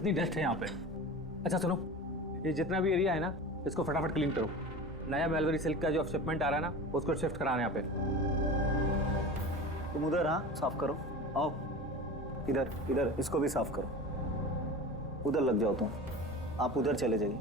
कितनी डस्ट है यहाँ पे। अच्छा सुनो, ये जितना भी एरिया है ना, इसको फटाफट क्लीन करो। नया मेलवरी सिल्क का जो शिपमेंट आ रहा है ना, उसको शिफ्ट कराना यहाँ पे। तुम उधर, हाँ साफ करो। आओ इधर, इधर इसको भी साफ करो। उधर लग जाओ तुम, आप उधर चले जाइए।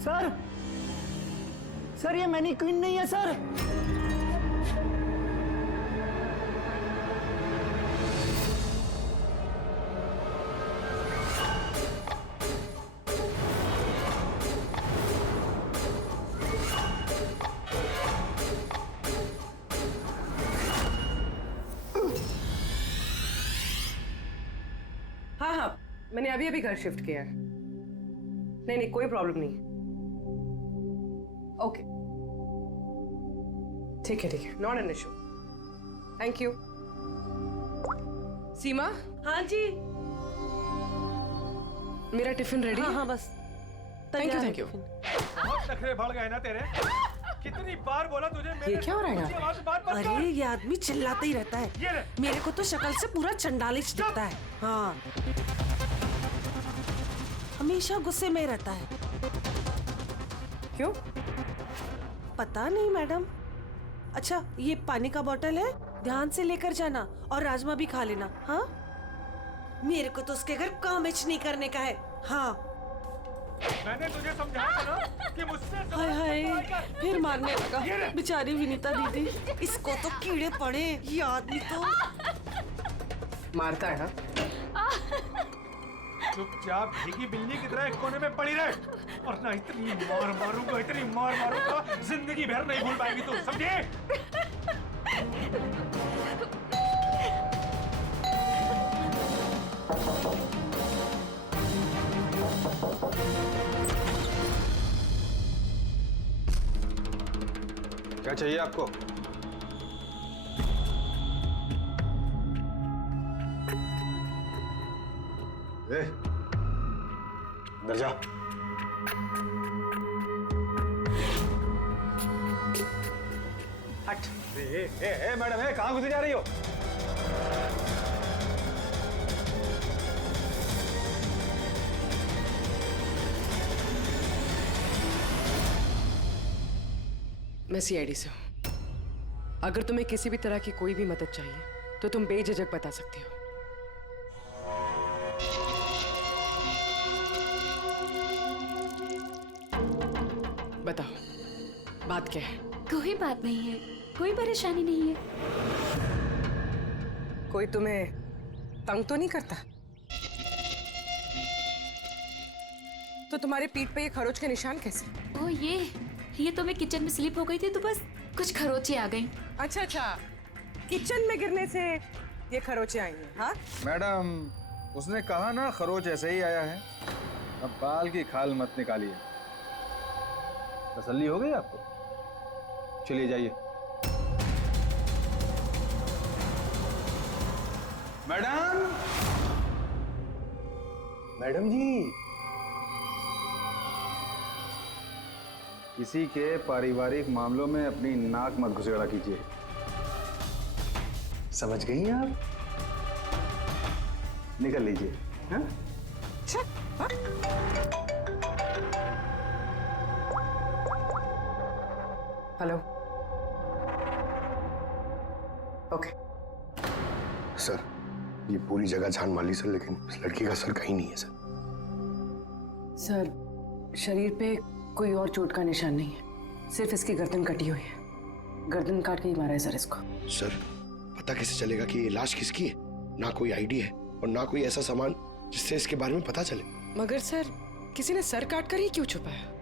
सर, सर ये मैनीक्वीन नहीं है सर। हाँ हाँ, मैंने अभी अभी घर शिफ्ट किया है। नहीं नहीं, कोई प्रॉब्लम नहीं। ओके ठीक है, not an issue. Thank you. Seema. हाँ जी। मेरा टिफिन रेडी? हाँ हाँ बस। Thank you. बहुत नखरे बढ़ गए ना तेरे। कितनी बार बोला तुझे ये क्या हो रहा है यहाँ पे? बात मत कर। अरे ये आदमी चिल्लाता ही रहता है। ये ले। मेरे को तो शक्ल से पूरा चंडालिश दिखता है। हाँ, हमेशा गुस्से में रहता है। क्यों? पता नहीं मैडम। अच्छा ये पानी का बोतल है, ध्यान से लेकर जाना और राजमा भी खा लेना। हाँ, मेरे को तो उसके घर काम नहीं करने का है। हाँ। मैंने तुझे समझाया था ना कि मुझसे हाय हाय, फिर मारने लगा बेचारी विनीता दीदी। इसको तो कीड़े पड़े, ये आदमी तो मारता है ना। चुपचाप भीगी बिल्ली की तरह एक कोने में पड़ी रहे, वरना इतनी मार मारूंगा, इतनी मार मारूंगा, जिंदगी भर नहीं भूल पाएगी तू, समझे? क्या चाहिए आपको? अंदर जा। हट। मैडम, कहाँ घुसी जा रही हो? मैं सीआईडी से हूँ। अगर तुम्हें किसी भी तरह की कोई भी मदद चाहिए तो तुम बेझिझक बता सकती हो। बताओ, बात क्या है? कोई बात नहीं है, कोई परेशानी नहीं है। कोई तुम्हें तंग तो नहीं करता? तो तुम्हारी पीठ पे ये खरोच के निशान कैसे? ओ ये तो मैं किचन में स्लिप हो गई थी तो बस कुछ खरोचे आ गई। अच्छा, किचन में गिरने से ये खरोचे आई हैं। हाँ मैडम, उसने कहा ना खरोच ऐसे ही आया है। अब बाल की खाल मत निकालिए। तसल्ली हो गई आपको? चलिए जाइए। मैडम, मैडम जी, किसी के पारिवारिक मामलों में अपनी नाक मत घुसेड़ा कीजिए। समझ गई हैं आप? निकल लीजिए। हाँ? हेलो। ओके। सर, ये पूरी जगह जान माली सर, लेकिन इस लड़की का सर कहीं नहीं है सर। सर, शरीर पे कोई और चोट का निशान नहीं है, सिर्फ इसकी गर्दन कटी हुई है। गर्दन काट के ही मारा है सर इसको। सर, पता कैसे चलेगा कि ये लाश किसकी है? ना कोई आईडी है और ना कोई ऐसा सामान जिससे इसके बारे में पता चले। मगर सर, किसी ने सर काट कर ही क्यों छुपाया?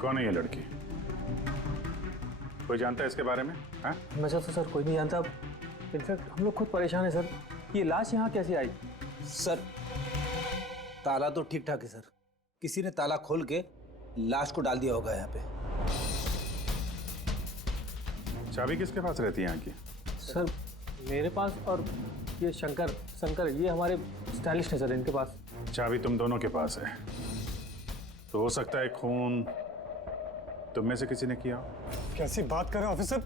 कौन है ये लड़की? कोई जानता है इसके बारे में? हाँ? वैसे तो सर कोई नहीं जानता। इनफैक्ट हम लोग खुद परेशान है सर, ये लाश यहाँ कैसे आई? सर, ताला तो ठीक ठाक है सर। किसी ने ताला खोल के लाश को डाल दिया होगा यहाँ पे। चाबी किसके पास रहती है यहाँ की? सर मेरे पास और ये शंकर ये हमारे स्टाइलिस्ट है सर, इनके पास। चाबी तुम दोनों के पास है, तो हो सकता है खून तुम में से किसी ने किया। कैसी बात कर रहे हैं ऑफिसर?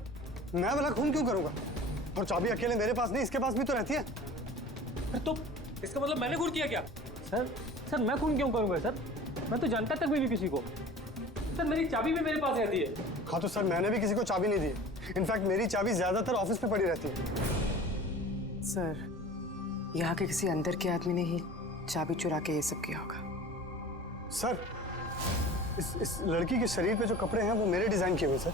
मैं वाला खून क्यों करूंगा? और चाबी अकेले मेरे पास नहीं, इसके पास भी तो रहती है। तो इसका मतलब मैंने खून किया क्या? सर मैं खून क्यों करूंगा सर? मैं तो जानता तक भी नहीं किसी को। सर मेरी चाबी भी मेरे पास रहती है। हाँ तो सर मैंने भी किसी को चाबी नहीं दी। इनफैक्ट मेरी चाबी ज्यादातर ऑफिस पे पड़ी रहती है। सर, यहाँ के किसी अंदर के आदमी ने ही चाबी चुरा के ये सब किया होगा। सर इस लड़की के शरीर पे जो कपड़े हैं वो मेरे डिजाइन किए हुए सर।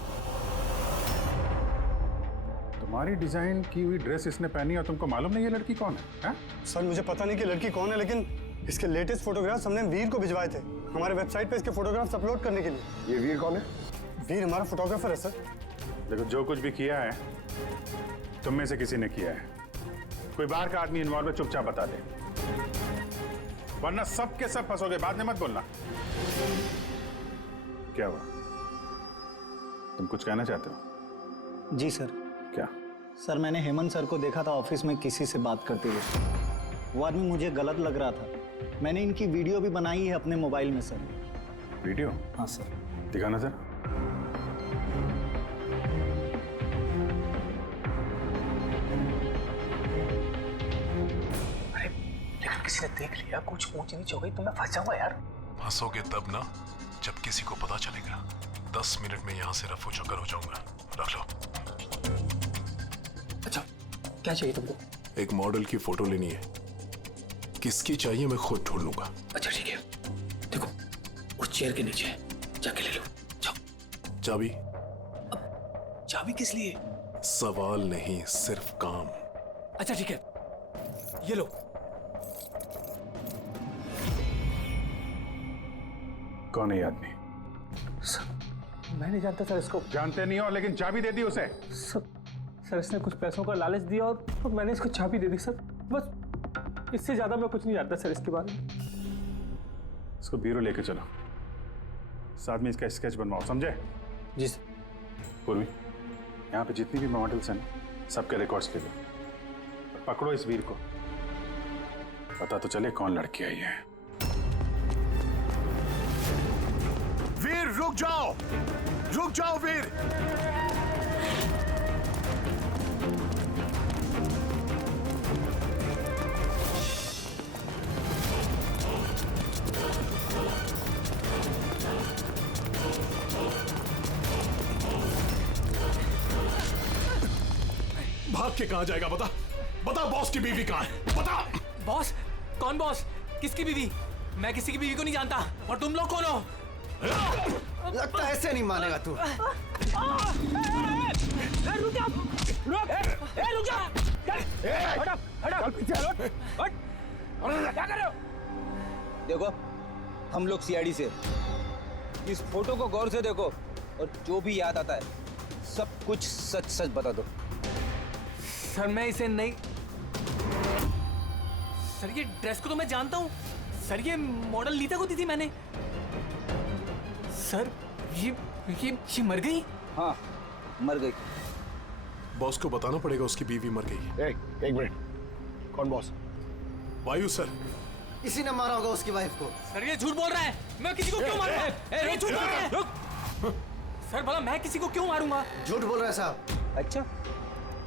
तुम्हारी डिजाइन की हुई ड्रेस इसने पहनी और तुमको मालूम नहीं ये लड़की कौन है? सर मुझे पता नहीं कि लड़की कौन है, लेकिन इसके लेटेस्ट फोटोग्राफ्स हमने वीर को भिजवाए थे हमारे वेबसाइट पे इसके फोटोग्राफ्स अपलोड करने के लिए। ये वीर कौन है? वीर हमारा फोटोग्राफर है सर। देखो, जो कुछ भी किया है तुम में से किसी ने किया है। कोई बाहर का आदमी इन्वॉल्व है, चुपचाप बता दे, वरना सब के सब फंसोगे। बाद में मत बोलना। क्या हुआ? तुम कुछ कहना चाहते हो? जी सर। क्या? सर मैंने हेमंत सर को देखा था ऑफिस में किसी से बात करते हुए। वो आदमी मुझे गलत लग रहा था। मैंने इनकी वीडियो भी बनाई है अपने मोबाइल में सर। वीडियो? हाँ सर। दिखाना सर। अरे लेकिन किसी ने देख लिया, कुछ ऊंच नीच हो गई तो मैं फंस जाऊंगा यार। फंसोगे तब ना जब किसी को पता चलेगा। 10 मिनट में यहाँ से रफू चक्कर हो जाऊंगा। रख लो। अच्छा, क्या चाहिए तुमको? एक मॉडल की फोटो लेनी है। किसकी चाहिए मैं खुद ढूंढ लूंगा। अच्छा ठीक है, देखो उस चेयर के नीचे जाके ले लो। जाओ। चाबी? चाबी किस लिए? सवाल नहीं, सिर्फ काम। अच्छा ठीक है, ये लो। कौन है ये आदमी? सर मैं नहीं जानता सर इसको। जानते नहीं हो, लेकिन चाबी दे दी उसे। सर इसने कुछ पैसों का लालच दिया और मैंने इसको चाबी दे दी सर। बस इससे ज्यादा मैं कुछ नहीं जानता सर इसके बारे में। इसको ब्यूरो लेके चलो, साथ में इसका स्केच बनवाओ, समझे? जी सर। पूर्वी, यहाँ पे जितनी भी मॉडल्स हैं सबके रिकॉर्ड्स ले लो और पकड़ो इस वीर को। पता तो चले कौन लड़की आई है। वीर रुक जाओ, रुक जाओ वीर। भाग के कहां जाएगा? बता बता, बॉस की बीवी कहां है? बता। बॉस? कौन बॉस? किसकी बीवी? मैं किसी की बीवी को नहीं जानता। और तुम लोग कौन हो? लगता है ऐसे नहीं मानेगा तू। रुक जा, रुक जा। हट पीछे, हट। क्या कर रहे हो? देखो, हम लोग सीआईडी से। इस फोटो को गौर से देखो और जो भी याद आता है सब कुछ सच सच बता दो। सर मैं इसे नहीं। सर ये ड्रेस को तो मैं जानता हूँ। सर ये मॉडल नीता को दी थी मैंने। सर ये मर गई? हाँ, मर गई। बॉस को बताना पड़ेगा उसकी बीवी मर गई। एक मिनट, कौन बॉस? वायु सर। इसी ने मारा होगा उसकी वाइफ को। सर ये झूठ बोल रहा है। मैं किसी को क्यों मारूंगा? ये झूठ बोल रहा है। रुक। सर भला मैं किसी को क्यों मारूंगा? झूठ बोल रहा है साहब। अच्छा,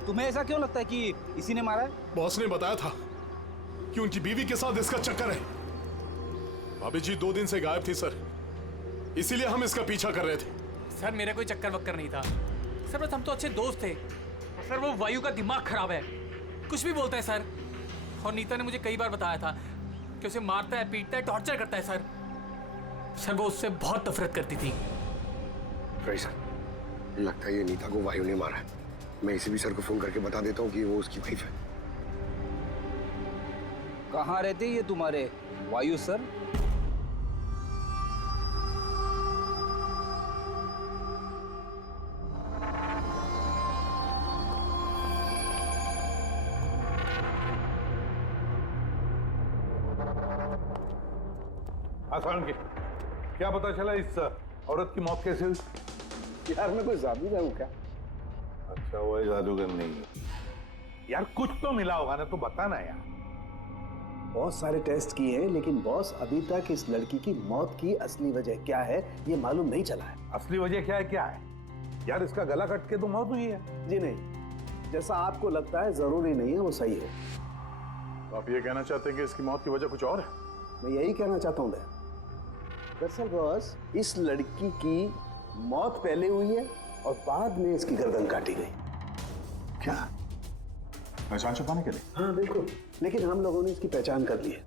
तुम्हें ऐसा क्यों लगता है कि इसी ने मारा है? बॉस ने बताया था कि उनकी बीवी के साथ इसका चक्कर है। भाभी जी 2 दिन से गायब थी सर, इसीलिए हम इसका पीछा कर रहे थे। सर मेरा कोई चक्कर वक्कर नहीं था सर, बस हम तो अच्छे दोस्त थे। सर वो वायु का दिमाग खराब है, कुछ भी बोलता है सर। और नीता ने मुझे कई बार बताया था कि उसे मारता है, पीटता है, टॉर्चर करता है सर। सर वो उससे बहुत नफरत करती थी। सर लगता है ये नीता को वायु ने मारा है। मैं इसी भी सर को फोन करके बता देता हूँ कि वो उसकी वाइफ है। कहाँ रहते ये तुम्हारे वायु सर? आसान के क्या पता चला इस औरत की मौत कैसे हुई? यार मैं कोई जादूगर हूँ क्या? अच्छा, वो जादूगर नहीं है। यार कुछ तो मिला होगा ना, तो बता ना यार। बहुत सारे टेस्ट किए हैं लेकिन बॉस अभी तक इस लड़की की मौत की असली वजह क्या है ये मालूम नहीं चला है। असली वजह क्या है यार? इसका गला कट के तो मौत हुई है। जी नहीं, जैसा आपको लगता है जरूरी नहीं है वो सही है। तो आप ये कहना चाहते हैं कि इसकी मौत की वजह कुछ और है? मैं यही कहना चाहता हूँ दरअसल बॉस, इस लड़की की मौत पहले हुई है और बाद में इसकी गर्दन काटी गई। क्या? पहचान छुपाने के लिए? हाँ बिल्कुल, लेकिन हम लोगों ने इसकी पहचान कर ली है।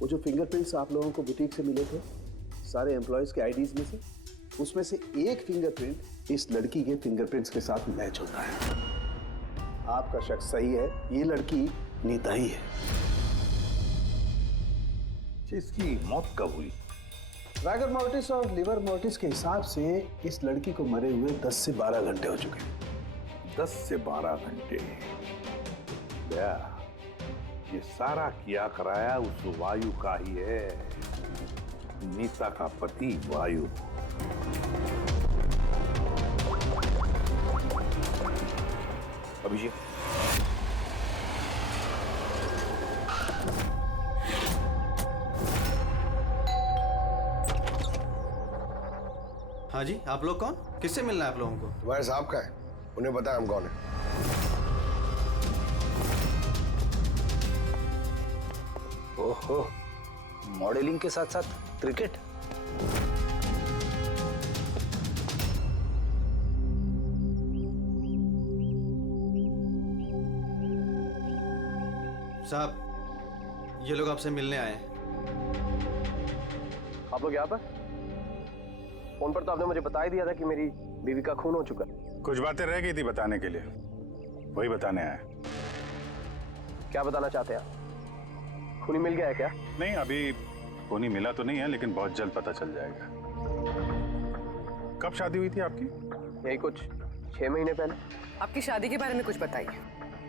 वो जो फिंगरप्रिंट्स आप लोगों को बुटीक से मिले थे सारे एम्प्लॉयज के आईडीज में से, उसमें से एक फिंगरप्रिंट इस लड़की के फिंगरप्रिंट्स के साथ मैच होता है। आपका शक सही है, ये लड़की नीता ही है। इसकी मौत कब हुई? रागर मोर्टिस और लिवर मोर्टिस के हिसाब से इस लड़की को मरे हुए 10 से 12 घंटे हो चुके हैं। 10 से 12 घंटे? ये सारा किया कराया उस वायु का ही है, नीता का पति वायु। अभिषेक, हाँ जी, आप लोग कौन? किससे मिलना है आप लोगों को? तुम्हारे साहब का है, उन्हें पता है हम कौन है। ओहो, मॉडलिंग के साथ साथ क्रिकेट। साहब, ये लोग आपसे मिलने आए हैं। आप लोग यहाँ पर? फोन पर तो आपने मुझे बता ही दिया था कि मेरी बीवी का खून हो चुका। कुछ बातें रह गई थी बताने के लिए, वही बताने आया। क्या बताना चाहते हैं आप? खूनी मिल गया है क्या? नहीं, अभी खूनी मिला तो नहीं है, लेकिन बहुत जल्द पता चल जाएगा। कब शादी हुई थी आपकी? यही कुछ 6 महीने पहले। आपकी शादी के बारे में कुछ बताइए,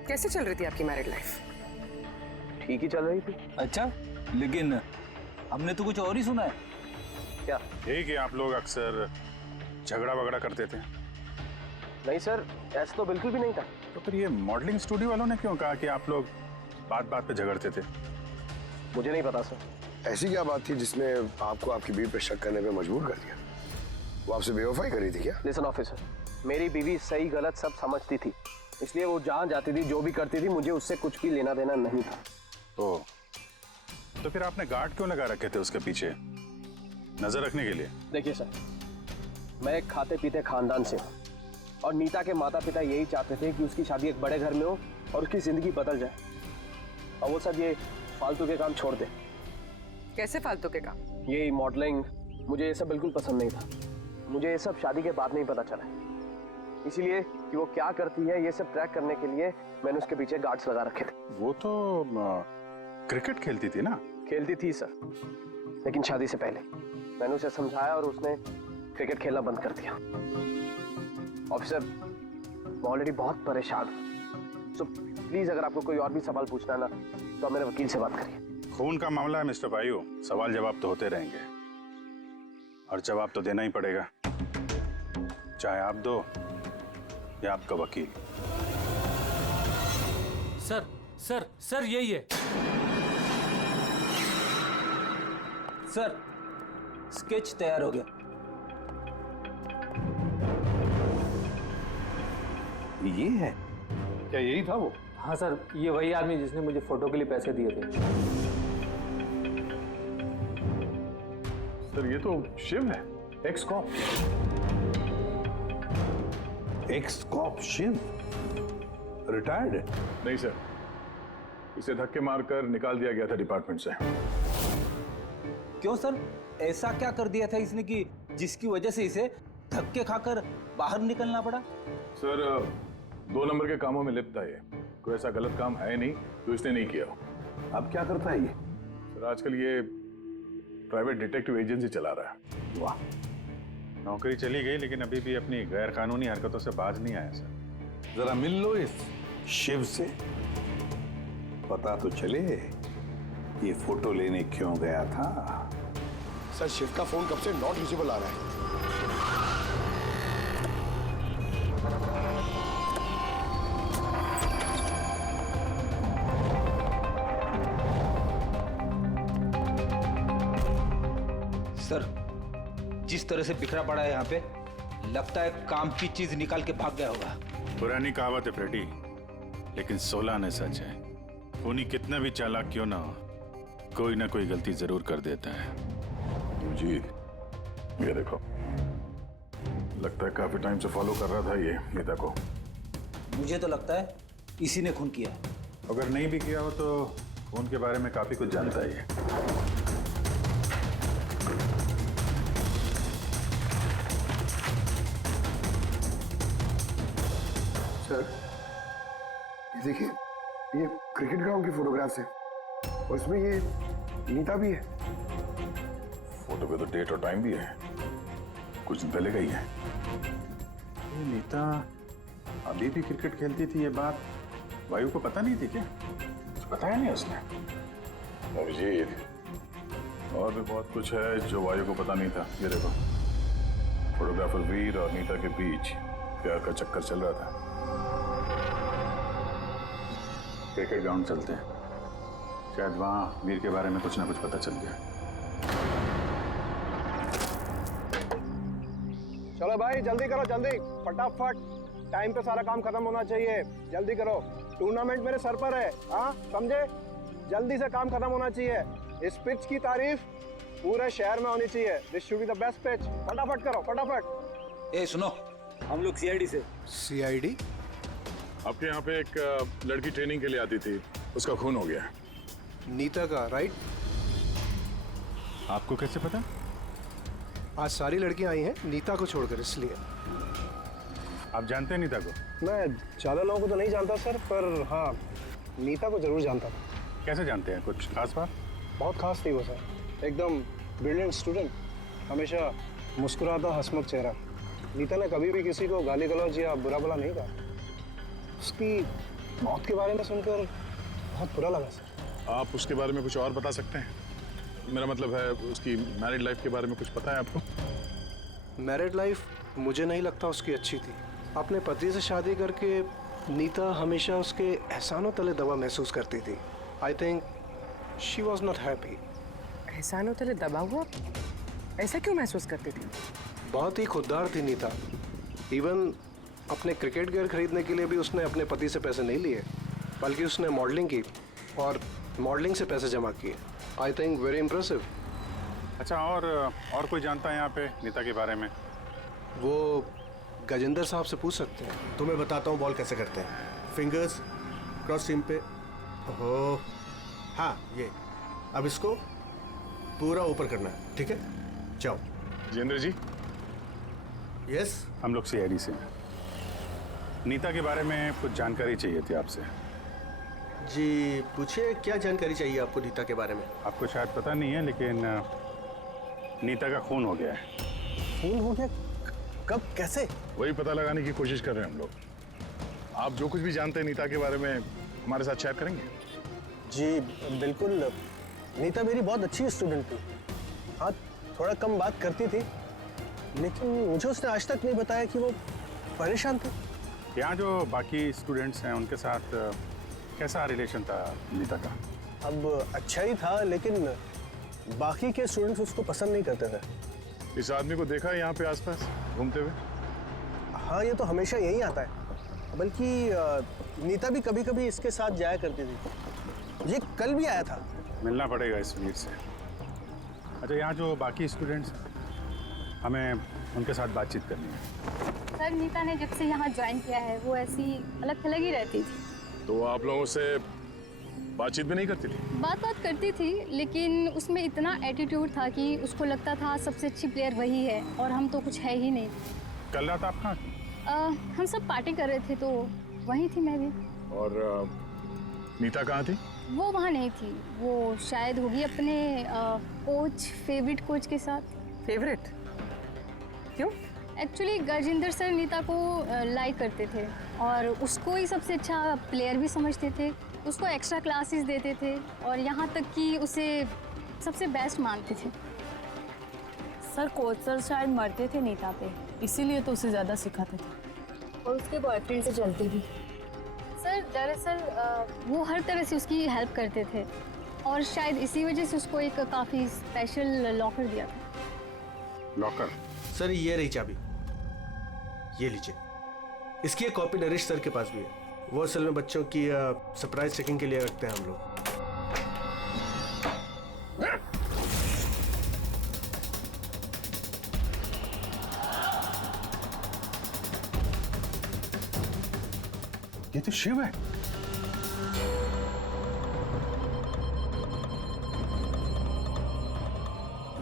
कैसे चल रही थी आपकी मैरिड लाइफ? ठीक ही चल रही थी। अच्छा, लेकिन हमने तो कुछ और ही सुना है। क्या? यही कि आप लोग अक्सर झगड़ा वगड़ा करते थे। नहीं सर, ऐसा तो बिल्कुल भी नहीं था। तो फिर ये मॉडलिंग स्टूडियो वालों ने क्यों कहा कि आप लोग बात बात पे झगड़ते थे? मुझे नहीं पता सर। ऐसी क्या बात थी जिसने आपको आपकी बीवी पे शक करने पे मजबूर कर दिया? वो आपसे बेवफाई करी थी क्या? लिसन ऑफिसर, मेरी बीवी सही गलत सब समझती थी, इसलिए वो जहाँ जाती थी जो भी करती थी मुझे उससे कुछ भी लेना देना नहीं था। तो फिर आपने गार्ड क्यों लगा रखे थे उसके पीछे? नजर रखने के लिए? देखिए सर, मैं एक खाते पीते खानदान से हूँ और नीता के माता पिता यही चाहते थे कि उसकी शादी एक बड़े घर में हो और उसकी जिंदगी बदल जाए, और वो सब ये फालतू के काम छोड़ दे। कैसे फालतू के काम? यही मॉडलिंग, मुझे ये सब बिल्कुल पसंद नहीं था। मुझे ये सब शादी के बाद नहीं पता चला, इसीलिए कि वो क्या करती है ये सब ट्रैक करने के लिए मैंने उसके पीछे गार्ड्स लगा रखे थे। वो तो क्रिकेट खेलती थी ना? खेलती थी सर, लेकिन शादी से पहले मैंने उसे समझाया और उसने क्रिकेट खेलना बंद कर दिया। ऑफिसर, मैं ऑलरेडी बहुत परेशान हूँ, सो प्लीज अगर आपको कोई और भी सवाल पूछना है ना तो आप मेरे वकील से बात करिए। खून का मामला है मिस्टर भाइयों, सवाल जवाब तो होते रहेंगे और जवाब तो देना ही पड़ेगा, चाहे आप दो या आपका वकील। सर सर सर यही है। सर, स्केच तैयार हो गया। ये है क्या? यही था वो? हाँ सर, ये वही आदमी जिसने मुझे फोटो के लिए पैसे दिए थे। सर ये तो शिव है, ex cop. Ex cop Shiv retired है? नहीं सर, इसे धक्के मारकर निकाल दिया गया था डिपार्टमेंट से। क्यों सर, ऐसा क्या कर दिया था इसने कि जिसकी वजह से इसे धक्के खाकर बाहर निकलना पड़ा? सर 2 नंबर के कामों में लिप्त है ये, कोई ऐसा गलत काम है नहीं तो इसने नहीं किया। अब क्या करता है ये? सर आजकल ये प्राइवेट डिटेक्टिव एजेंसी चला रहा है। वाह, नौकरी चली गई लेकिन अभी भी अपनी गैर कानूनी हरकतों से बाज नहीं आया सर। जरा मिल लो इस शिव से, पता तो चले ये फोटो लेने क्यों गया था। सर शिव का फोन कब से नॉट रीचेबल आ रहा है। जिस तरह से बिखरा पड़ा है यहाँ पे, लगता है काम की चीज निकाल के भाग गया होगा। पुरानी कहावत है फ्रेडी, लेकिन 16 आने सच है। खूनी कितना भी चालाक क्यों ना हो, कोई ना कोई गलती जरूर कर देता है। जी ये देखो, लगता है काफी टाइम से फॉलो कर रहा था ये नीता को। मुझे तो लगता है इसी ने खून किया। अगर नहीं भी किया हो तो खून के बारे में काफी कुछ जानता है ये। सर ये देखिए, ये क्रिकेट ग्राउंड की फोटोग्राफ्स है और इसमें ये नीता भी है। फोटो पे तो डेट और टाइम भी है, कुछ दिन पहले का ही है। ये नीता अभी भी क्रिकेट खेलती थी, ये बात वायु को पता नहीं थी क्या? कुछ बताया नहीं उसने? अभिजीत, और भी बहुत कुछ है जो वायु को पता नहीं था। ये देखो, फोटोग्राफर वीर और नीता के बीच प्यार का चक्कर चल रहा था। क्रिकेट ग्राउंड चलते हैं, शायद वहाँ वीर के बारे में कुछ ना कुछ पता चल गया। चलो भाई जल्दी करो, जल्दी फटाफट, टाइम पे सारा काम खत्म होना चाहिए। जल्दी करो, टूर्नामेंट मेरे सर पर है, हाँ समझे? जल्दी से काम खत्म होना चाहिए। इस पिच की तारीफ पूरे शहर में होनी चाहिए। This should be the best pitch. फटाफट करो, फटाफट। ए सुनो, हम लोग सीआईडी से। सीआईडी? आपके यहाँ पे एक लड़की ट्रेनिंग के लिए आती थी, उसका खून हो गया। नीता का, राइट? आपको कैसे पता? आज सारी लड़कियां आई हैं नीता को छोड़कर, इसलिए। आप जानते हैं नीता को? मैं ज़्यादा लोगों को तो नहीं जानता सर, पर हाँ नीता को जरूर जानता था। कैसे जानते हैं? कुछ खास बात? बहुत खास थी वो सर, एकदम ब्रिलियंट स्टूडेंट, हमेशा मुस्कुराता हंसमुख चेहरा। नीता ने कभी भी किसी को गाली गलौज या बुरा भला नहीं कहा। उसकी मौत के बारे में सुनकर बहुत बुरा लगा सर। आप उसके बारे में कुछ और बता सकते हैं? मेरा मतलब है उसकी मैरिड लाइफ के बारे में कुछ पता है आपको? मैरिड लाइफ मुझे नहीं लगता उसकी अच्छी थी। अपने पति से शादी करके नीता हमेशा उसके एहसानों तले दबा महसूस करती थी। I think she was not happy. एहसानों तले दबा हुआ? ऐसा क्यों महसूस करती थी? बहुत ही खुददार थी नीता। इवन अपने क्रिकेट गियर खरीदने के लिए भी उसने अपने पति से पैसे नहीं लिए, बल्कि उसने मॉडलिंग की और मॉडलिंग से पैसे जमा किए। I think very impressive. अच्छा, और कोई जानता है यहाँ पे नीता के बारे में? वो गजेंद्र साहब से पूछ सकते हैं। तुम्हें बताता हूँ बॉल कैसे करते हैं। फिंगर्स क्रॉस सीम पे, हो हाँ ये, अब इसको पूरा ऊपर करना है, ठीक है? जाओ। जितेंद्र जी। यस, हम लोग सीआईडी से हैं। नीता के बारे में कुछ जानकारी चाहिए थी आपसे। जी पूछिए, क्या जानकारी चाहिए आपको नीता के बारे में? आपको शायद पता नहीं है, लेकिन नीता का खून हो गया है। खून हो गया? कब, कैसे? वही पता लगाने की कोशिश कर रहे हैं हम लोग। आप जो कुछ भी जानते हैं नीता के बारे में हमारे साथ शेयर करेंगे? जी बिल्कुल। नीता मेरी बहुत अच्छी स्टूडेंट थी। हाँ, थोड़ा कम बात करती थी, लेकिन मुझे उसने आज तक नहीं बताया कि वो परेशान थी। यहाँ जो बाकी स्टूडेंट्स हैं उनके साथ कैसा रिलेशन था नीता का? अब अच्छा ही था, लेकिन बाकी के स्टूडेंट्स उसको पसंद नहीं करते थे। इस आदमी को देखा है यहाँ पे आसपास घूमते हुए? हाँ, ये तो हमेशा यही आता है। बल्कि नीता भी कभी कभी इसके साथ जाया करती थी। ये कल भी आया था। मिलना पड़ेगा इस वीर से। अच्छा, यहाँ जो बाकी स्टूडेंट्स, हमें उनके साथ बातचीत करनी है। सर नीता ने जब से यहाँ ज्वाइन किया है वो ऐसी अलग थलग ही रहती थी। तो आप लोगों से बातचीत भी नहीं करती थी? बात करती थी, लेकिन उसमें इतना एटीट्यूड था कि उसको लगता था सबसे अच्छी प्लेयर वही है और हम तो कुछ है ही नहीं। कल रात आप कहाँ थी? हम सब पार्टी कर रहे थे तो वहीं थी मैं भी। और नीता कहाँ थी? वो वहाँ नहीं थी, वो शायद होगी अपने कोच, फेवरेट कोच के साथ। फेवरेट? क्यों? एक्चुअली गजेंद्र सर नीता को लाइक करते थे और उसको ही सबसे अच्छा प्लेयर भी समझते थे। उसको एक्स्ट्रा क्लासेस देते थे और यहाँ तक कि उसे सबसे बेस्ट मानते थे। सर कोच सर शायद मरते थे नीता पे, इसीलिए तो उसे ज़्यादा सिखाते थे। और उसके बॉयफ्रेंड से चलती भी। सर दरअसल वो हर तरह से उसकी हेल्प करते थे और शायद इसी वजह से उसको एक काफ़ी स्पेशल लॉकर दिया था। लॉकर? सर ये रही चाबी, ये लीजिए। इसकी एक कॉपी नरेश सर के पास भी है। वो असल में बच्चों की सरप्राइज चेकिंग के लिए रखते हैं हम लोग। ये तो शिव है।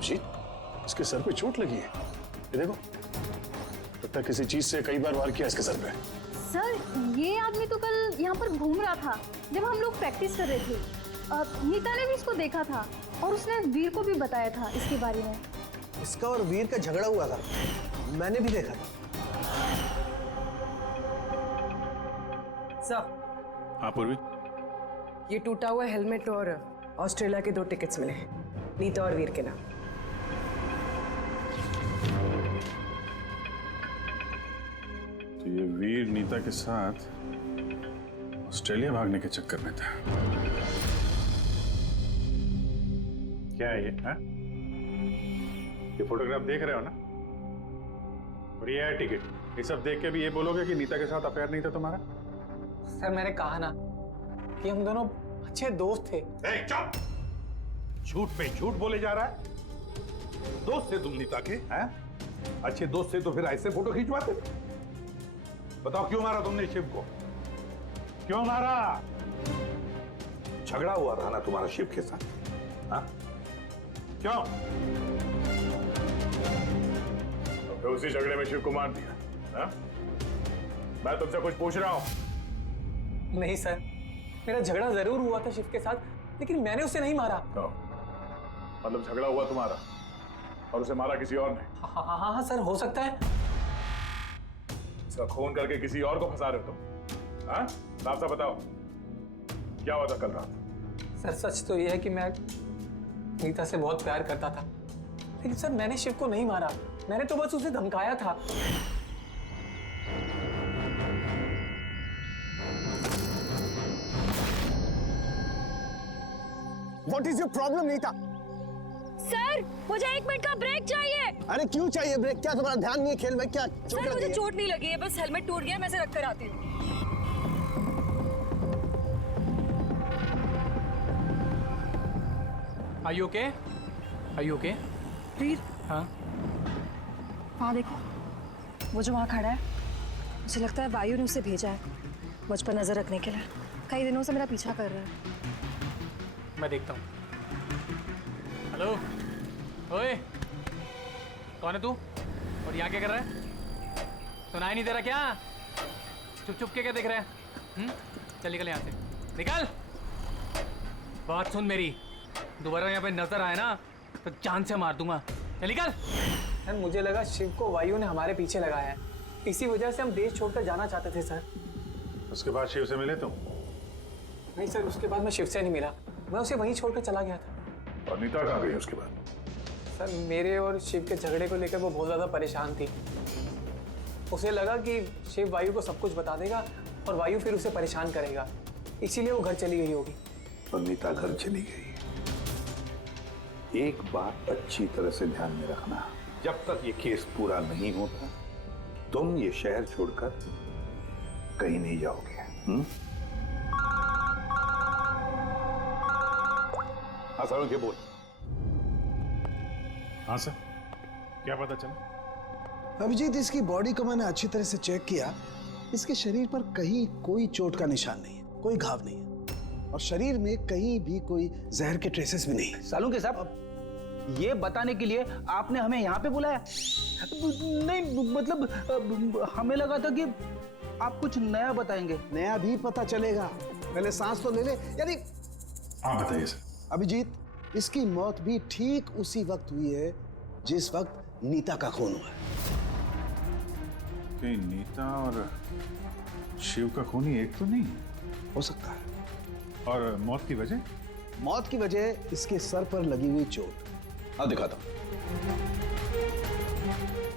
जी, इसके सर पे चोट लगी है। ये देखो, लगता है किसी चीज से कई बार वार किया इसके सर पे। सर ये आदमी तो कल यहाँ पर घूम रहा था जब हम लोग प्रैक्टिस कर रहे थे। नीता ने भी इसको देखा था और उसने वीर को भी बताया था इसके बारे में। इसका और वीर का झगड़ा हुआ था, मैंने भी देखा था। सर, हाँ पूर्वी, ये टूटा हुआ हेलमेट और ऑस्ट्रेलिया के 2 टिकट्स मिले, नीता और वीर के नाम। तो ये वीर नीता के साथ ऑस्ट्रेलिया भागने के चक्कर में था। क्या है ये? हाँ? ये फोटोग्राफ देख रहे हो ना? और ये है टिकट। ये सब देख के भी ये बोलोगे कि नीता के साथ अफेयर नहीं था तुम्हारा? सर मैंने कहा ना कि हम दोनों अच्छे दोस्त थे। चुप! झूठ पे झूठ बोले जा रहा है। दोस्त थे तुम नीता के, हैं? अच्छे दोस्त थे तो फिर ऐसे फोटो खिंचवाते? बताओ क्यों मारा तुमने शिव को? क्यों मारा? झगड़ा हुआ था ना तुम्हारा शिव के साथ, हाँ? क्यों? तो फिर उसी झगड़े में शिव को मार दिया, हाँ? मैं तुमसे कुछ पूछ रहा हूं। नहीं सर, मेरा झगड़ा जरूर हुआ था शिव के साथ, लेकिन मैंने उसे नहीं मारा। मतलब झगड़ा हुआ तुम्हारा और उसे मारा किसी और ने? हाँ सर, हो सकता है। इसका खून करके किसी और को फंसा रहे हो तुम, हाँ? साफ साफ बताओ, क्या हुआ था कल रात? सर सच तो यह है कि मैं नीता से बहुत प्यार करता था, लेकिन सर मैंने शिव को नहीं मारा, मैंने तो बस उसे धमकाया था। What is your problem, Nita? Sir मुझे 1 मिनट का ब्रेक चाहिए। अरे क्यों चाहिए ब्रेक? क्या तुम्हारा ध्यान नहीं है खेल में? क्या सर मुझे चोट नहीं लगी है, बस हेलमेट टूट गया, मैं इसे रख कर आती हूँ। Are you okay? Are you okay? वीर, हाँ? हाँ देखो, वो जो वहाँ खड़ा है, मुझे लगता है वायु ने उसे भेजा है मुझ पर नजर रखने के लिए। कई दिनों से मेरा पीछा कर रहा है। मैं देखता हूँ। हेलो, ओए, कौन है तू? और यहाँ क्या कर रहा है? सुनाई नहीं दे रहा क्या? चुप चुप के क्या देख रहा है? चल निकल यहाँ से, निकल। बात सुन मेरी, दोबारा यहाँ पे नजर आए ना तो जान से मार दूंगा। चल निकल। सर मुझे लगा शिव को वायु ने हमारे पीछे लगाया है, इसी वजह से हम देश छोड़कर जाना चाहते थे सर। उसके बाद शिव से मिले तुम? नहीं सर, उसके बाद मैं शिव से नहीं मिला, मैं उसे वहीं छोड़कर चला गया था। और नीता कहाँ गई उसके बाद? सर मेरे और शिव के झगड़े को लेकर वो बहुत ज़्यादा परेशान थी। उसे लगा कि शिव वायु को सब कुछ बता देगा और वायु फिर उसे परेशान करेगा, इसीलिए वो घर चली गई होगी। और नीता घर चली गई। एक बात अच्छी तरह से ध्यान में रखना, जब तक ये केस पूरा नहीं होता तुम ये शहर छोड़कर कहीं नहीं जाओगे। हाँ सर, ये बोल। हाँ सर, क्या पता चला? अभिजीत, इसकी बॉडी को मैंने अच्छी तरह से चेक किया। इसके शरीर पर कहीं कोई चोट का निशान नहीं है, कोई घाव नहीं है, और शरीर में कहीं भी कोई जहर के ट्रेसेस भी नहीं है। सालुंके साहब, ये बताने के लिए आपने हमें यहाँ पे बुलाया? नहीं मतलब हमें लगा था कि आप कुछ नया बताएंगे। नया भी पता चलेगा, पहले सांस तो ले ले। यानी हाँ बताइए सर। अभिजीत, इसकी मौत भी ठीक उसी वक्त हुई है जिस वक्त नीता का खून हुआ है। कहीं नीता और शिव का खून ही एक तो नहीं हो सकता है। और मौत की वजह? मौत की वजह इसके सर पर लगी हुई चोट। हाँ दिखाता हूं।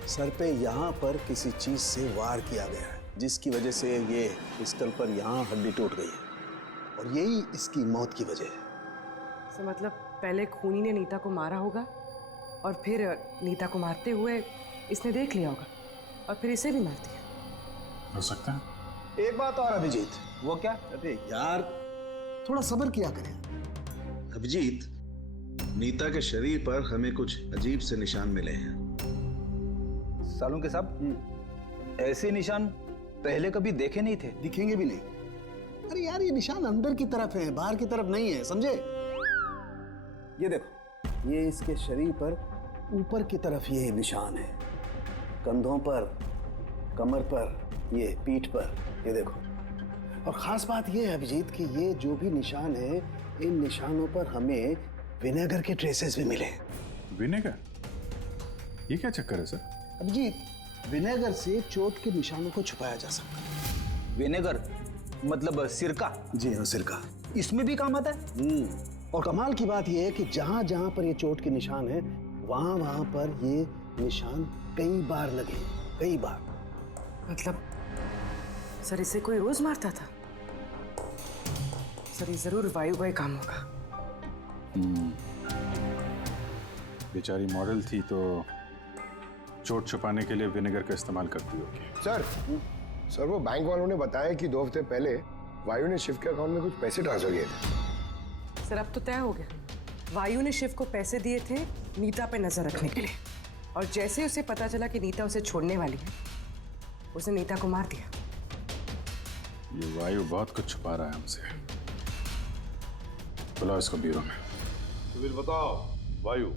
सर पे यहाँ पर किसी चीज से वार किया गया है, जिसकी वजह से ये पिस्टल पर यहाँ हड्डी टूट गई है, और यही इसकी मौत की वजह है। मतलब पहले खूनी ने नीता को मारा होगा और फिर नीता को मारते हुए इसने देख लिया होगा और फिर इसे भी मार दिया। हो सकता है। एक बात और अभिजीत। वो क्या? अरे यार थोड़ा सब्र किया करें। अभिजीत, नीता के शरीर पर हमें कुछ अजीब से निशान मिले हैं। सालों के साहब, ऐसे निशान पहले कभी देखे नहीं थे। दिखेंगे भी नहीं। अरे यार ये निशान अंदर की तरफ है, बाहर की तरफ नहीं है, समझे? ये देखो, ये इसके शरीर पर ऊपर की तरफ ये निशान है, कंधों पर, कमर पर, ये पीठ पर, ये देखो। और खास बात ये है अभिजीत कि ये जो भी निशान है, इन निशानों पर हमें विनेगर के ट्रेसेस भी मिले। विनेगर? ये क्या चक्कर है सर? अभिजीत, विनेगर से चोट के निशानों को छुपाया जा सकता है। विनेगर मतलब सिरका? जी हाँ, सिरका। इसमें भी काम आता है? और कमाल की बात यह है कि जहां जहां पर ये चोट के निशान है, वहां वहां पर ये निशान कई बार लगे, कई बार। मतलब सर इसे कोई रोज मारता था? सर ये जरूर वायु का ही काम होगा। बेचारी मॉडल थी तो चोट छुपाने के लिए विनेगर का इस्तेमाल करती होगी। सर वो बैंक वालों ने बताया कि 2 हफ्ते पहले वायु ने शिव के अकाउंट में कुछ पैसे ट्रांसफर किए थे। सर अब तो तय हो गया, वायु ने शिव को पैसे दिए थे नीता पे नजर रखने के लिए, और जैसे उसे पता चला कि नीता उसे छोड़ने वाली है, उसने नीता को मार दिया। ये वायु बहुत कुछ छुपा रहा है हमसे। बुलाओ इसको ब्यूरो में। तो फिर बताओ वायु,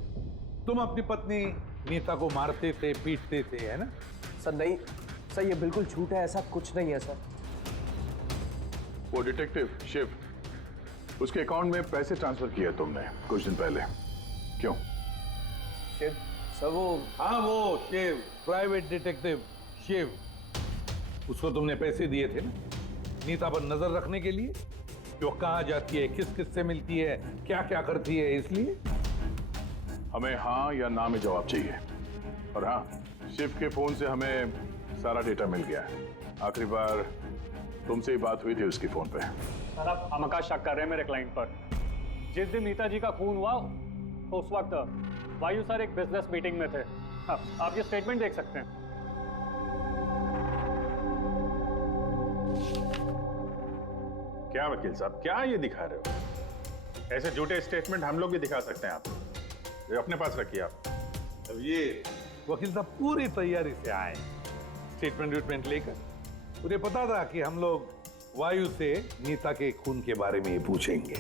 तुम अपनी पत्नी नीता को मारते थे, पीटते थे, है ना? सर नहीं सर, ये बिल्कुल झूठ है, ऐसा कुछ नहीं है सर। वो डिटेक्टिव शिव, उसके अकाउंट में पैसे ट्रांसफर किए तुमने कुछ दिन पहले, क्यों? शिव सर वो, हाँ वो शिव, प्राइवेट डिटेक्टिव शिव, उसको तुमने पैसे दिए थे ना नीता पर नजर रखने के लिए, कि वो कहाँ जाती है, किस किस से मिलती है, क्या क्या करती है, इसलिए हमें हाँ या ना में जवाब चाहिए। और हाँ, शिव के फोन से हमें सारा डेटा मिल गया है। आखिरी बार तुमसे ही बात हुई थी उसकी फोन पे। सर आप हमका शक कर रहे हैं मेरे क्लाइंट पर। जिस दिन नीता जी का खून हुआ तो उस वक्त वायु सर एक बिजनेस मीटिंग में थे। हाँ, आप ये स्टेटमेंट देख सकते हैं। क्या वकील साहब, क्या ये दिखा रहे हो? ऐसे झूठे स्टेटमेंट हम लोग भी दिखा सकते हैं आपको, ये अपने पास रखिए आप। अब ये वकील साहब पूरी तैयारी से आए स्टेटमेंट वेटमेंट लेकर। उन्हें पता था कि हम लोग वायु से नीता के खून के बारे में पूछेंगे।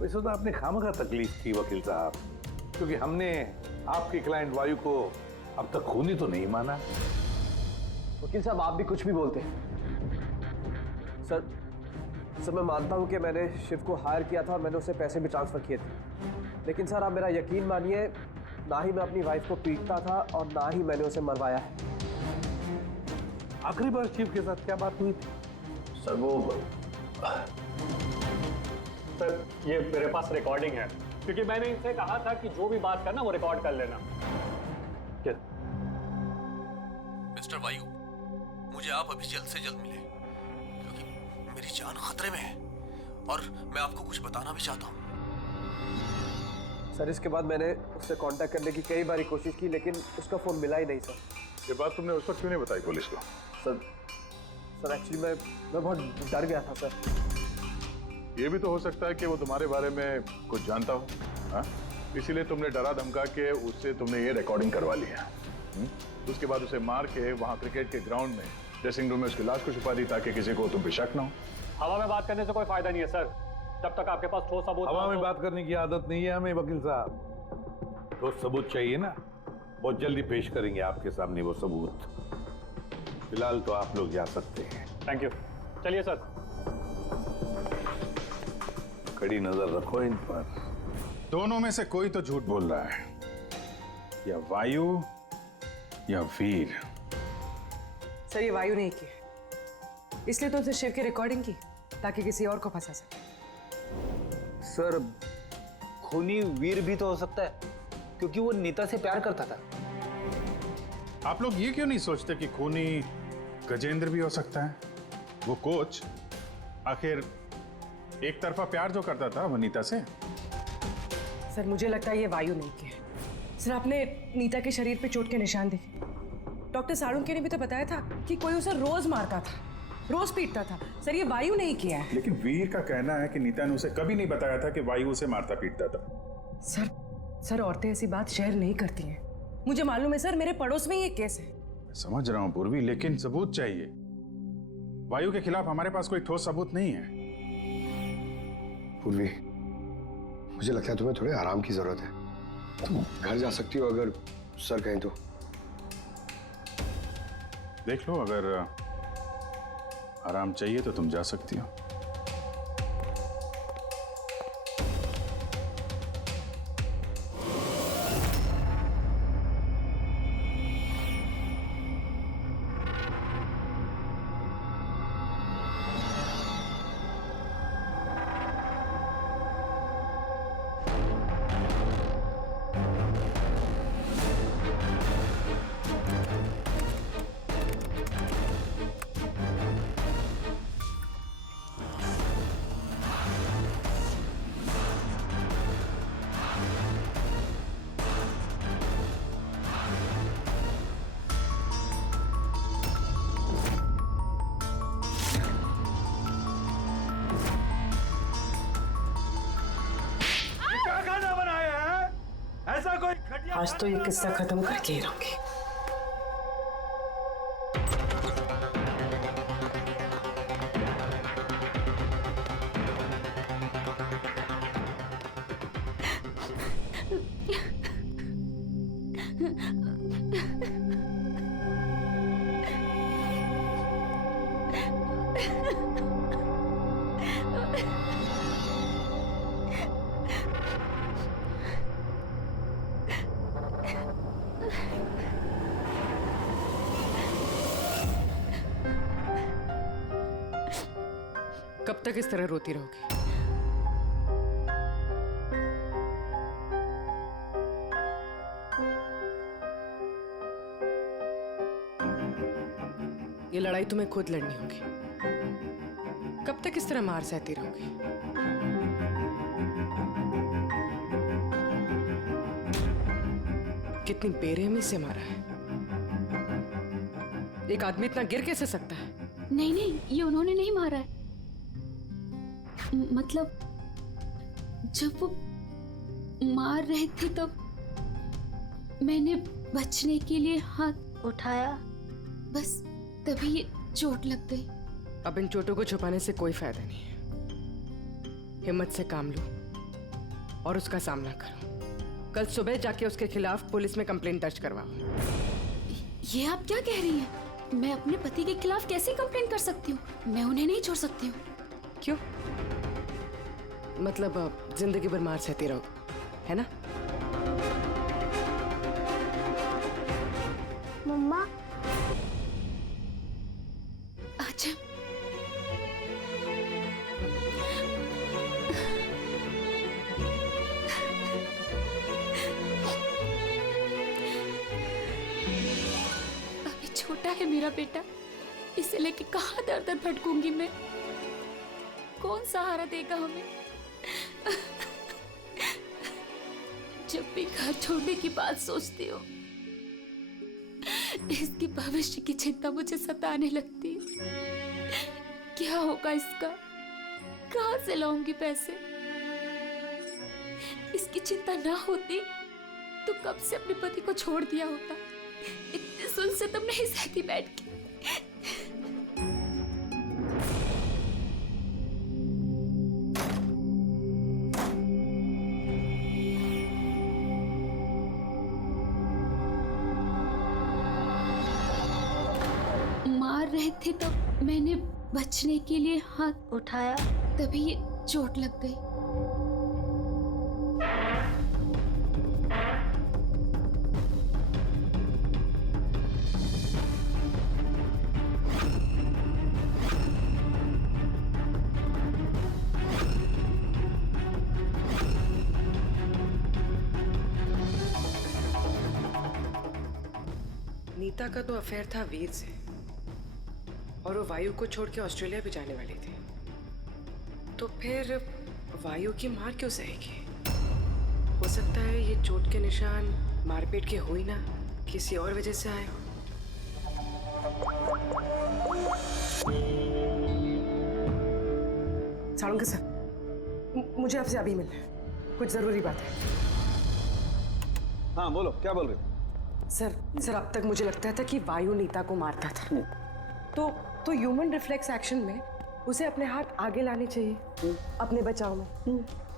वैसे तो आपने खामखा तकलीफ की वकील साहब, क्योंकि हमने आपके क्लाइंट वायु को अब तक खूनी तो नहीं माना। वकील साहब आप भी कुछ भी बोलते हैं। सर मैं मानता हूं कि मैंने शिव को हायर किया था और मैंने उसे पैसे भी ट्रांसफर किए थे, लेकिन सर आप मेरा यकीन मानिए, ना ही मैं अपनी वाइफ को पीटता था और ना ही मैंने उसे मरवाया है। आखिरी बार शिव के साथ क्या बात हुई थी? सर वो सर ये मेरे पास रिकॉर्डिंग है, क्योंकि मैंने इनसे कहा था कि जो भी बात करना वो रिकॉर्ड कर लेना। क्या? मिस्टर वायु, मुझे आप अभी जल्द से जल्द मिले, क्योंकि मेरी जान खतरे में है और मैं आपको कुछ बताना भी चाहता हूँ। सर इसके बाद मैंने उससे कांटेक्ट करने की कई बार कोशिश की, लेकिन उसका फोन मिला ही नहीं सर। ये बात तुमने उस वक्त क्यों नहीं बताई पुलिस को? सर एक्चुअली मैं बहुत डर गया था सर। ये भी तो हो सकता है कि वो तुम्हारे बारे में कुछ जानता हो, हाँ? इसीलिए तुमने डरा धमका के उससे तुमने ये रिकॉर्डिंग करवा ली है। उसके बाद उसे मार के वहाँ क्रिकेट के ग्राउंड में ड्रेसिंग रूम में उसकी लाश को छुपा दी ताकि किसी को तुम पे शक ना हो। हवा में बात करने से कोई फायदा नहीं है सर, जब तक आपके पास ठोस सबूत। हवा में बात करने की आदत नहीं है हमें वकील साहब, ठोस सबूत चाहिए ना, बहुत जल्दी पेश करेंगे आपके सामने वो सबूत। फिलहाल तो आप लोग जा सकते हैं। थैंक यू, चलिए सर। कड़ी नजर रखो इन पर। दोनों में से कोई तो झूठ बोल रहा है, या वायु या वीर। सर ये वायु नहीं की, इसलिए तो उसे शिव की रिकॉर्डिंग की ताकि किसी और को फंसा सके। सर खूनी वीर भी तो हो सकता है, क्योंकि वो नीता से प्यार करता था। आप लोग ये क्यों नहीं सोचते कि खूनी गजेंद्र भी हो सकता है? वो कोच आखिर एक तरफा प्यार जो करता था वो नीता से। सर मुझे लगता है ये वायु नहीं की है, सर आपने नीता के शरीर पे चोट के निशान देखे। डॉक्टर साळुंके ने भी तो बताया था कि कोई उसे रोज मारता था, रोज पीटता था। सर ये वायु नहीं किया है। लेकिन वीर का कहना है कि नीता ने उसे कभी नहीं बताया था कि वायु उसे मारता पीटता था। सर औरतें ऐसी बात शेयर नहीं करती हैं। मुझे मालूम है सर, मेरे पड़ोस में ये केस है। मैं समझ रहा हूं पूर्वी, लेकिन सबूत चाहिए। वायु के खिलाफ हमारे पास कोई ठोस सबूत नहीं है। पूर्वी, मुझे लगता है तुम्हें थोड़े आराम की जरूरत है। तुम घर जा सकती हो अगर सर कहें तो। देख लो, अगर आराम चाहिए तो तुम जा सकती हो। आज तो ये किस्सा खत्म करके ही रहूंगी। कब तक इस तरह रोती रहोगी? ये लड़ाई तुम्हें खुद लड़नी होगी। कब तक इस तरह मार सहती रहोगी? कितनी बेरहमी से मारा है। एक आदमी इतना गिर कैसे सकता है? नहीं नहीं, ये उन्होंने नहीं मारा है। मतलब जब वो मार रहे थे तब मैंने बचने के लिए हाथ उठाया, बस तभी ये चोट लग गई। अब इन चोटों को छुपाने से कोई फायदा नहीं है। हिम्मत से काम लो और उसका सामना करो। कल सुबह जाके उसके खिलाफ पुलिस में कंप्लेंट दर्ज करवाओ। ये आप क्या कह रही हैं? मैं अपने पति के खिलाफ कैसे कंप्लेंट कर सकती हूँ? मैं उन्हें नहीं छोड़ सकती हूँ। क्यों? मतलब जिंदगी भर मार सहती रहो, है ना? मम्मा अच्छा, अभी छोटा है मेरा बेटा, इसे लेके कहाँ दर दर भटकूंगी मैं? कौन सहारा देगा हमें? जब भी घर छोड़ने की बात सोचती हूँ, इसकी भविष्य की चिंता मुझे सताने लगती है। क्या होगा इसका? कहाँ से लाऊंगी पैसे? इसकी चिंता ना होती तो कब से अपने पति को छोड़ दिया होता। इतने सुन से तब नहीं सहती बैठ के। रहे थे तो मैंने बचने के लिए हाथ उठाया, तभी ये चोट लग गई। नीता का तो अफेयर था वीर से और वो वायु को छोड़ के ऑस्ट्रेलिया भी जाने वाली थी। तो फिर वायु की मार क्यों सहेगी? हो सकता है ये चोट के निशान मारपीट की हुई ना, किसी और वजह से आए हो। सालुंके सर, मुझे आपसे अभी मिलना है, कुछ जरूरी बात है। हाँ बोलो, क्या बोल रहे हो? सर अब तक मुझे लगता था कि वायु नीता को मारता था, तो ह्यूमन रिफ्लेक्स एक्शन में उसे अपने हाथ आगे लाने चाहिए अपने बचाव में।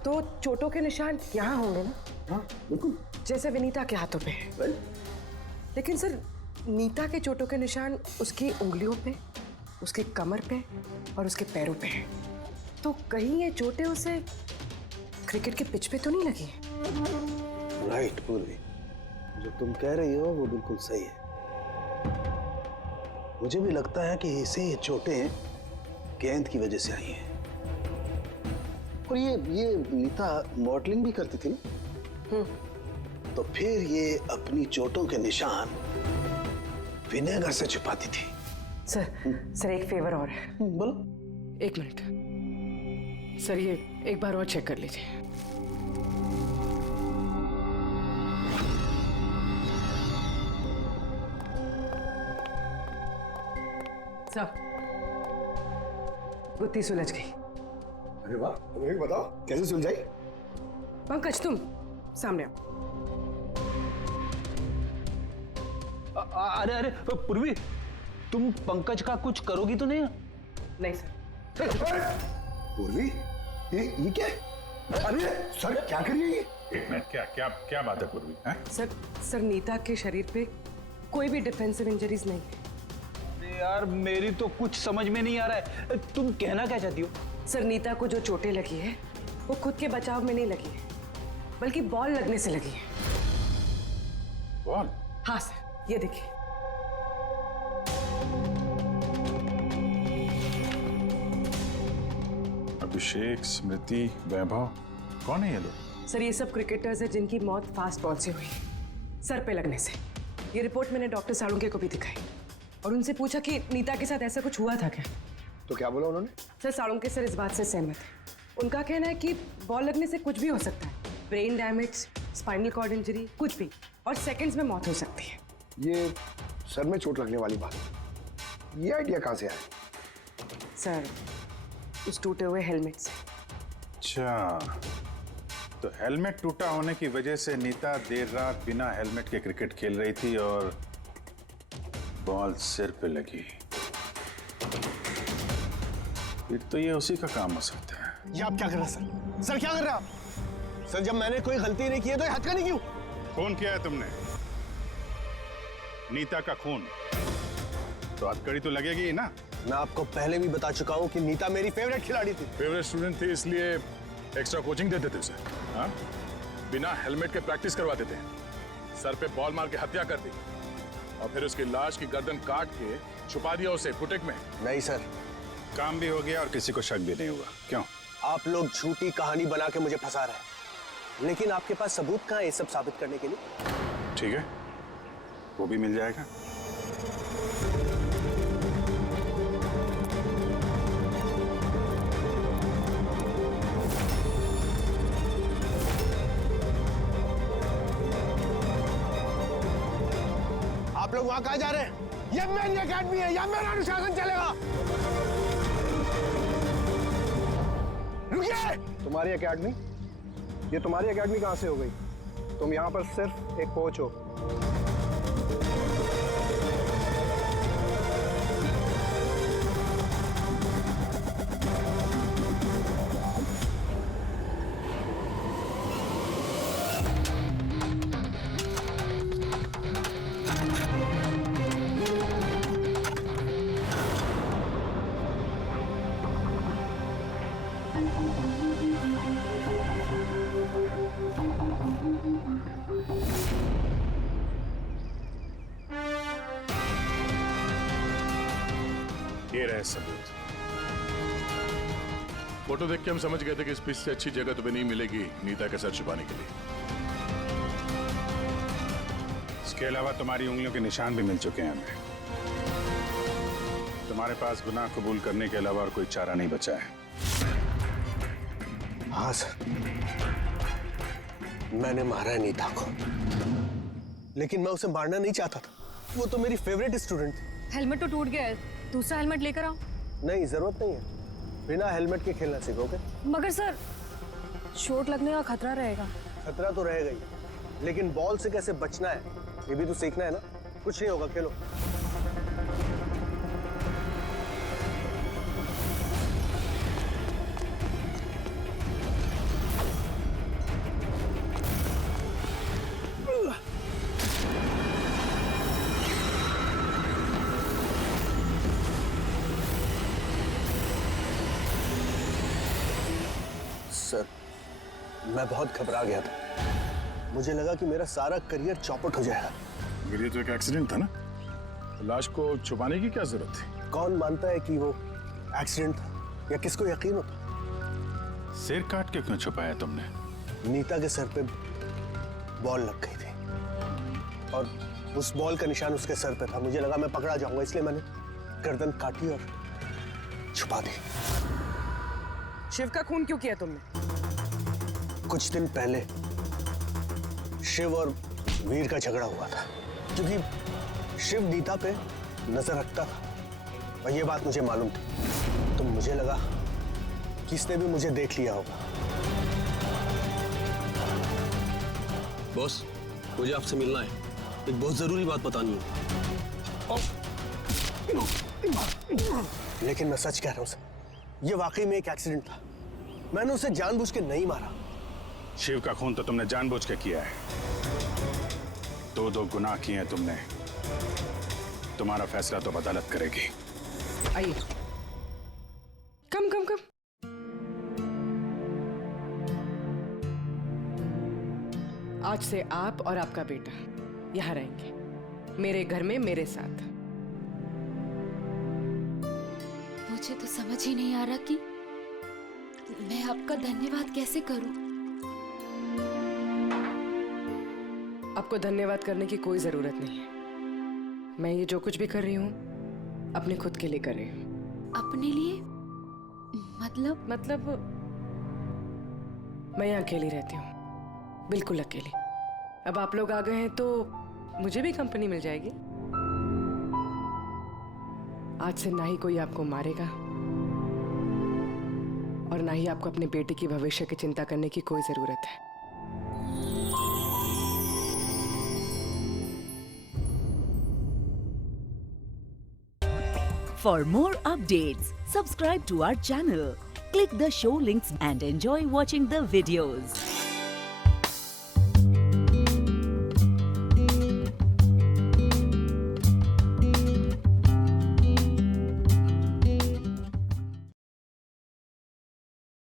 तो चोटों के निशान यहाँ होंगे ना? हाँ बिल्कुल, जैसे विनीता के हाथों पे है। लेकिन सर, नीता के चोटों के निशान उसकी उंगलियों पे, उसके कमर पे और उसके पैरों पे है। तो कहीं ये चोटें उसे क्रिकेट के पिच पे तो नहीं लगी है? राइट पूर्वी, जो तुम कह रही हो वो बिल्कुल सही है। मुझे भी लगता है कि इसे ये चोटें गेंद की वजह से आई हैं। और ये नीता मॉडलिंग भी करती थी ना, तो फिर ये अपनी चोटों के निशान विनेगर से छुपाती थी। सर एक फेवर और है। बोलो। 1 मिनट सर, ये एक बार और चेक कर लीजिए। सर, गुत्ती सुलझ गई। अरे वाह, अभी बताओ कैसे सुलझाई? पंकज तुम सामने आओ। अरे पूर्वी, तुम पंकज का कुछ करोगी तो नहीं? नहीं सर। पूर्वी, ये क्या? अरे सर क्या कर रही है ये? एक मिनट, क्या बात है पूर्वी? सर नीता के शरीर पे कोई भी डिफेंसिव इंजरीज नहीं है। यार मेरी तो कुछ समझ में नहीं आ रहा है, तुम कहना क्या चाहती हो? सर नीता को जो चोटें लगी है वो खुद के बचाव में नहीं लगी है, बल्कि बॉल लगने से लगी है। बॉल? हाँ सर, ये देखिए। अभिषेक, स्मृति, वैभव, कौन है ये लोग? सर ये सब क्रिकेटर्स हैं जिनकी मौत फास्ट बॉल से हुई, सर पे लगने से। ये रिपोर्ट मैंने डॉक्टर सालुंके को भी दिखाई और उनसे पूछा कि नीता के साथ ऐसा कुछ हुआ था क्या। तो क्या बोला उन्होंने? सर सालुंके सर इस बात से सहमत है। उनका कहना है कि बॉल लगने से कुछ भी हो सकता है, brain damage, spinal cord injury, कुछ भी, और सेकंड्स में मौत हो सकती है। ये सर में चोट लगने वाली बात, ये आइडिया कहाँ से आया? सर उस टूटे हुए हेलमेट से। अच्छा, तो हेलमेट टूटा होने की वजह से नीता देर रात बिना हेलमेट के क्रिकेट खेल रही थी और बॉल सिर पे लगी। फिर तो ये उसी का काम हो सकता है। ये आप क्या कर रहे हैं सर? क्या कर रहे हैं आप? सर जब मैंने कोई गलती नहीं की है तो ये हथकड़ी क्यों? खून किया है तुमने, नीता का खून, तो हथकड़ी तो लगेगी ही ना। मैं आपको पहले भी बता चुका हूँ कि नीता मेरी फेवरेट खिलाड़ी थी। फेवरेट स्टूडेंट थी इसलिए एक्स्ट्रा कोचिंग देते थे उसे, हाँ? बिना हेलमेट के प्रैक्टिस करवाते थे, सर पे बॉल मार के हत्या कर दी और फिर उसकी लाश की गर्दन काट के छुपा दिया उसे फुटेक में। नहीं सर, काम भी हो गया और किसी को शक भी नहीं हुआ। क्यों? आप लोग झूठी कहानी बना के मुझे फंसा रहे हैं, लेकिन आपके पास सबूत कहाँ है ये सब साबित करने के लिए? ठीक है, वो भी मिल जाएगा। आप लोग वहां कहाँ जा रहे हैं? ये मेरी एकेडमी है, यहाँ मेरा अनुशासन चलेगा। रुकिए! तुम्हारी एकेडमी? ये तुम्हारी एकेडमी कहाँ से हो गई? तुम यहाँ पर सिर्फ एक कोच हो। ये रहे सबूत। फोटो देख के हम समझ गए थे कि इस पिच से अच्छी जगह तुम्हें नहीं मिलेगी नीता का सर छुपाने के लिए। इसके अलावा तुम्हारी उंगलियों के निशान भी मिल चुके हैं हमें। तुम्हारे पास गुनाह कबूल करने के अलावा और कोई चारा नहीं बचा है। हाँ सर, मैंने मारा है नीता को, लेकिन मैं उसे मारना नहीं चाहता था। वो तो मेरी फेवरेट स्टूडेंट थी। हेलमेट तो टूट गया है, दूसरा हेलमेट लेकर आओ। नहीं, जरूरत नहीं है। बिना हेलमेट के खेलना सीखोगे। मगर सर, चोट लगने का खतरा रहेगा। खतरा तो रहेगा ही, लेकिन बॉल से कैसे बचना है ये भी तो सीखना है ना। कुछ नहीं होगा, खेलो। सर, मैं बहुत घबरा गया था। मुझे लगा कि मेरा सारा करियर चौपट हो जाएगा। मगर ये तो एक एक्सीडेंट था ना, लाश को छुपाने की क्या जरूरत थी? कौन मानता है कि वो एक्सीडेंट था या किसको यकीन होता? सिर काट के क्यों छुपाया तुमने? नीता के सर पे बॉल लग गई थी और उस बॉल का निशान उसके सर पे था। मुझे लगा मैं पकड़ा जाऊंगा, इसलिए मैंने गर्दन काटी और छुपा दी। शिव का खून क्यों किया तुमने? कुछ दिन पहले शिव और वीर का झगड़ा हुआ था, क्योंकि शिव नीता पे नजर रखता था और ये बात मुझे मालूम थी। तो मुझे लगा कि इसने भी मुझे देख लिया होगा। बॉस, मुझे आपसे मिलना है, एक बहुत जरूरी बात बतानी है। लेकिन मैं सच कह रहा हूं सर, ये वाकई में एक एक्सीडेंट था। मैंने उसे जानबूझ के नहीं मारा। शिव का खून तो तुमने जानबूझ के किया है। दो गुनाह किए हैं तुमने। तुम्हारा फैसला तो अदालत करेगी। आइए, कम कम कम। आज से आप और आपका बेटा यहाँ रहेंगे, मेरे घर में मेरे साथ। मुझे तो समझ ही नहीं आ रहा कि मैं आपका धन्यवाद कैसे करूं। आपको धन्यवाद करने की कोई जरूरत नहीं है। मैं ये जो कुछ भी कर रही हूँ अपने खुद के लिए कर रही हूँ। अपने लिए? मतलब मैं यहाँ अकेली रहती हूँ, बिल्कुल अकेली। अब आप लोग आ गए हैं तो मुझे भी कंपनी मिल जाएगी। आज से ना ही कोई आपको मारेगा और ना ही आपको अपने बेटे की भविष्य की चिंता करने की कोई जरूरत है। For more updates, subscribe to our channel, click the show links and enjoy watching the videos.